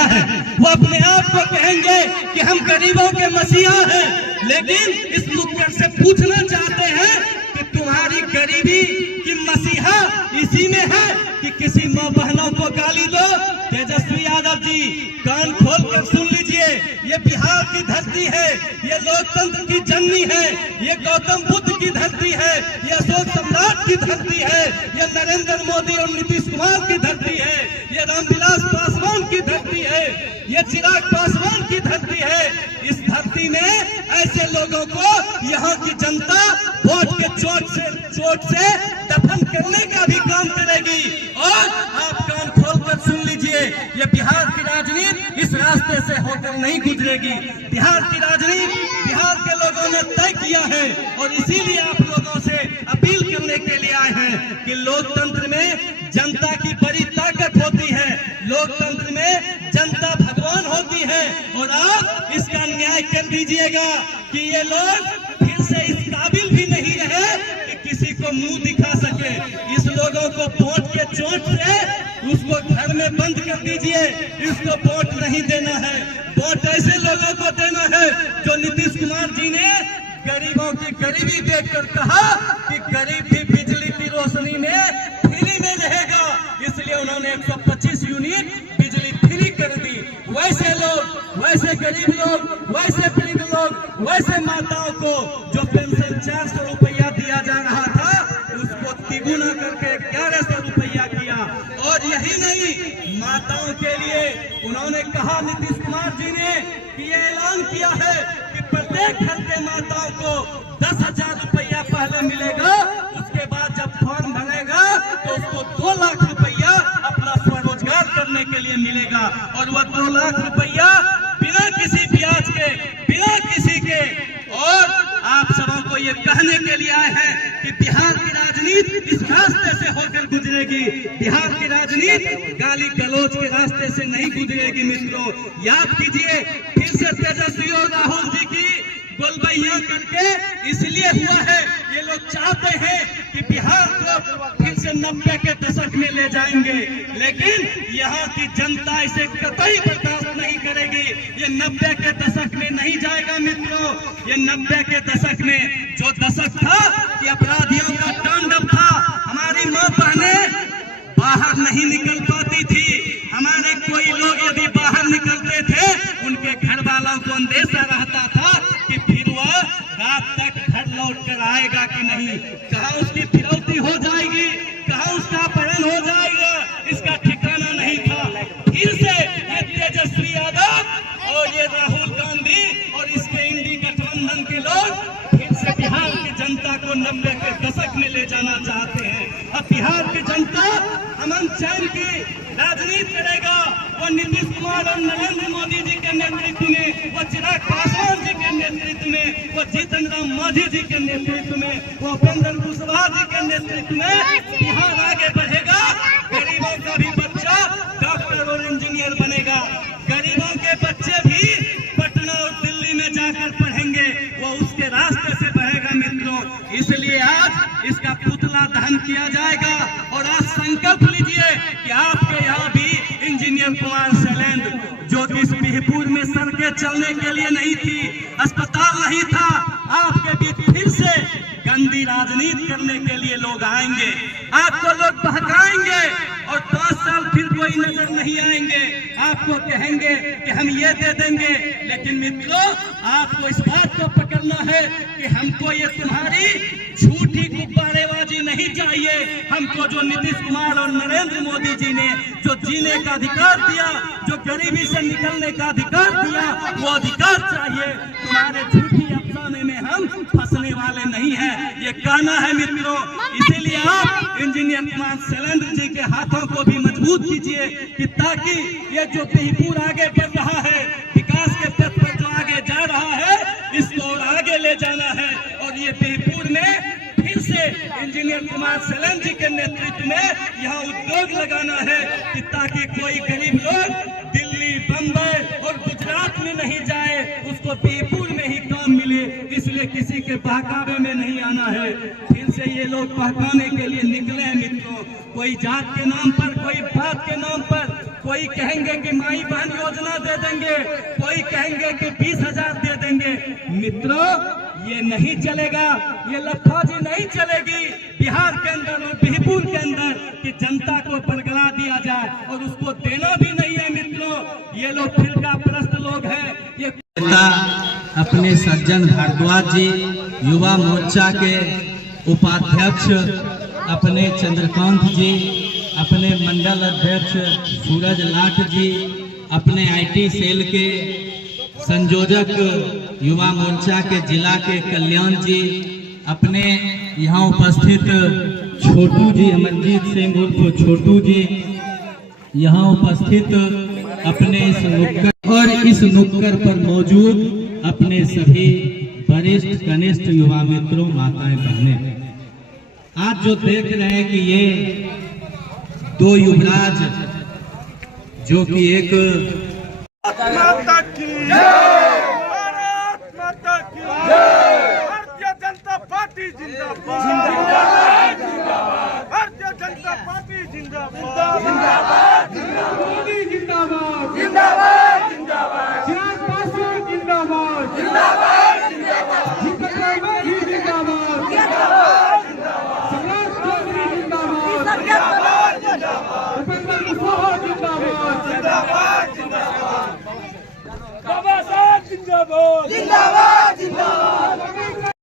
रहा है। वो अपने आप को कहेंगे कि हम गरीबों के मसीहा हैं, लेकिन इस नुक्कड़ से पूछना चाहते हैं कि तुम्हारी गरीबी की मसीहा इसी में है कि किसी माँ बहनों को गाली दो। तेजस्वी यादव जी, कान खोल कर सुन लीजिए, ये बिहार की धरती है, ये लोकतंत्र की जननी है, ये गौतम बुद्ध की धरती है, ये अशोक सम्राट की धरती है, ये नरेंद्र मोदी और नीतीश कुमार की धरती है, ये रामविलास पासवान की धरती है, ये चिराग पासवान की धरती है। इस धरती में ऐसे लोगों को यहाँ की जनता वोट के चोट से दफन करने का भी काम करेगी। और आप कान खोलकर सुन लीजिए, ये बिहार की राजनीति इस रास्ते से होकर नहीं गुजरेगी। बिहार की राजनीति बिहार के लोगों ने तय किया है और इसीलिए आप लोगों से अपील करने के लिए आए हैं कि लोकतंत्र में जनता की बड़ी ताकत होती है, लोकतंत्र में जनता भगवान होती है। और आप इसका न्याय कर दीजिएगा कि ये लोग फिर से इस काबिल भी नहीं रहे कि किसी को मुंह दिखा सके। इस लोगों को वोट के चोट से उसको घर में बंद कर दीजिए, इसको वोट नहीं देना है। वोट ऐसे लोगों को देना है जो नीतीश कुमार जी ने गरीबों की गरीबी देखकर कहा कि गरीब भी बिजली की रोशनी में फ्री में रहेगा, इसलिए उन्होंने 125 यूनिट बिजली फ्री कर दी। वैसे लोग, वैसे गरीब लोग, वैसे वृद्ध लोग, वैसे माताओं को जो पेंशन 400 रुपया दिया जा रहा था, उसको तिगुना करके 1100 रुपया किया। और यही नहीं, माताओं के लिए उन्होंने कहा, नीतीश कुमार जी ने ये ऐलान किया है कि प्रत्येक घर के माताओं को 10,000 रुपया पहले मिलेगा, उसके बाद जब फॉर्म भरेगा तो उसको 2 लाख रुपया अपना स्वरोजगार करने के लिए मिलेगा। और वह 2 लाख रुपया बिना किसी ब्याज के, बिना किसी के। और आप सबों को ये कहने के लिए आए हैं कि बिहार की राजनीति इस रास्ते से होकर गुजरेगी। बिहार की राजनीति गाली गलौज के रास्ते से नहीं गुजरेगी। मित्रों, याद कीजिए, फिर से तेजस्वी और राहुल जी की गोलबैया करके इसलिए हुआ है, ये लोग चाहते हैं कि बिहार को फिर से 90 के दशक में ले जाएंगे, लेकिन यहाँ की जनता इसे कतई बर्दाश्त नहीं करेगी। ये 90 के दशक में नहीं जाएगा मित्रों। ये 90 के दशक में जो दशक था कि अपराधियों का तांडव था, हमारी माँ बहनें बाहर नहीं निकल पाती थी, हमारे कोई लोग यदि बाहर निकलते थे उनके घर वालों को अंदेशा रहता था कि फिर वह रात तक घर लौट कर आएगा कि नहीं, कहाँ उसकी फिरौती हो जाएगी, कहाँ उसका अपहरण हो जाएगा, इसका ठिकाना नहीं था। फिर से ये तेजस्वी यादव और ये राहुल गांधी और इसके इंडी गठबंधन के लोग फिर से बिहार की जनता को 90 के दशक में ले जाना चाहते हैं। अब बिहार की जनता अमन चैन की राजनीति करेगा। वो नीतीश कुमार और नरेंद्र मोदी जी के नेतृत्व में, वो चिराग पासवान जी के नेतृत्व में, वो जीतन राम मांझी जी के नेतृत्व में, वो उपेंद्र कुशवाहा जी के नेतृत्व में बिहार आगे बढ़ेगा। गरीबों का भी बच्चा डॉक्टर और इंजीनियर बनेगा, गरीबों के बच्चे भी पटना और दिल्ली में जाकर पढ़ेंगे, वो उसके रास्ते से बहेगा मित्रों। इसलिए आज इसका पुतला दहन किया जाएगा। और आज संकल्प लीजिए कि आपके यहाँ भी इंजीनियर कुमार शैलेंद्र, जो कि इस बिहपुर में सड़कें चलने के लिए नहीं थी, अस्पताल नहीं था, आपके बीच फिर से गंदी राजनीति करने के लिए लोग आएंगे, आपको लोग बहकाएंगे और 5 साल फिर कोई नजर नहीं आएंगे। आपको कहेंगे कि हम ये दे देंगे, लेकिन मित्रों आपको इस बात को पकड़ना है कि हमको ये तुम्हारी झूठी गुब्बारेबाजी नहीं चाहिए। हमको जो नीतीश कुमार और नरेंद्र मोदी जी ने जो जीने का अधिकार दिया, जो गरीबी से निकलने का अधिकार दिया, वो अधिकार चाहिए। तुम्हारे झूठी अफसाने में हम फंसने वाले नहीं हैं, ये कहना है मित्रों। इसीलिए आप इंजीनियर कुमार शैलेंद्र जी के हाथों को भी मजबूत कीजिए कि ताकि ये जो बिहपुर आगे बढ़ रहा है, विकास के पथ पर जो आगे जा रहा है, इसको और आगे ले जाना है। और ये बिहपुर में फिर से इंजीनियर कुमार शैलेंद्र जी के नेतृत्व में यहाँ उद्योग लगाना है कि ताकि कोई गरीब लोग दिल्ली, बम्बई और गुजरात में नहीं जाए, उसको बिहपुर में ही काम मिले। इसलिए किसी के बहकावे में नहीं आना है। फिर से ये लोग बहकाने के लिए निकले हैं मित्रों, कोई जात के नाम पर, कोई बात के नाम पर, कोई कहेंगे कि माई बहन योजना देंगे, कोई कहेंगे कि 20,000 दे देंगे। मित्रों, ये नहीं चलेगा, ये लफाजी नहीं चलेगी बिहार के अंदर और बिहपुर के अंदर कि जनता को बरगला दिया जाए और उसको देना भी नहीं है। मित्रों, ये लोग फिरका परस्त लोग हैं। ये अपने सज्जन भारद्वाज जी, युवा मोर्चा के उपाध्यक्ष अपने चंद्रकांत जी, अपने मंडल अध्यक्ष सूरज लाट जी, अपने IT सेल के संयोजक युवा मोर्चा के जिला के कल्याण जी, अपने यहाँ उपस्थित छोटू जी, अमरजीत सिंह उर्फ छोटू जी, यहाँ उपस्थित अपने इस नुक्कड़ और इस नुक्कड़ पर मौजूद अपने सभी वरिष्ठ कनिष्ठ युवा मित्रों, माताएं, बहनें, आज जो देख रहे हैं कि ये दो युवराज जो कि एक माता की जय, भारत माता की जय, भारतीय जनता पार्टी जिंदाबाद, जिंदाबाद, जिंदाबाद, भारतीय जनता पार्टी जिंदाबाद, जिंदाबाद, मोदी जिंदाबाद, जिंदाबाद, जिंदाबाद, चिराग पासवान जिंदाबाद, जिंदाबाद, जिंदाबाद, जिंदाबाद, सम्राट चौधरी जिंदाबाद, जिंदाबाद, उपेंद्र कुशवाहा जिंदाबाद, जिंदाबाद, जिंदाबाद, बाबा साहब जिंदाबाद, जिंदाबाद,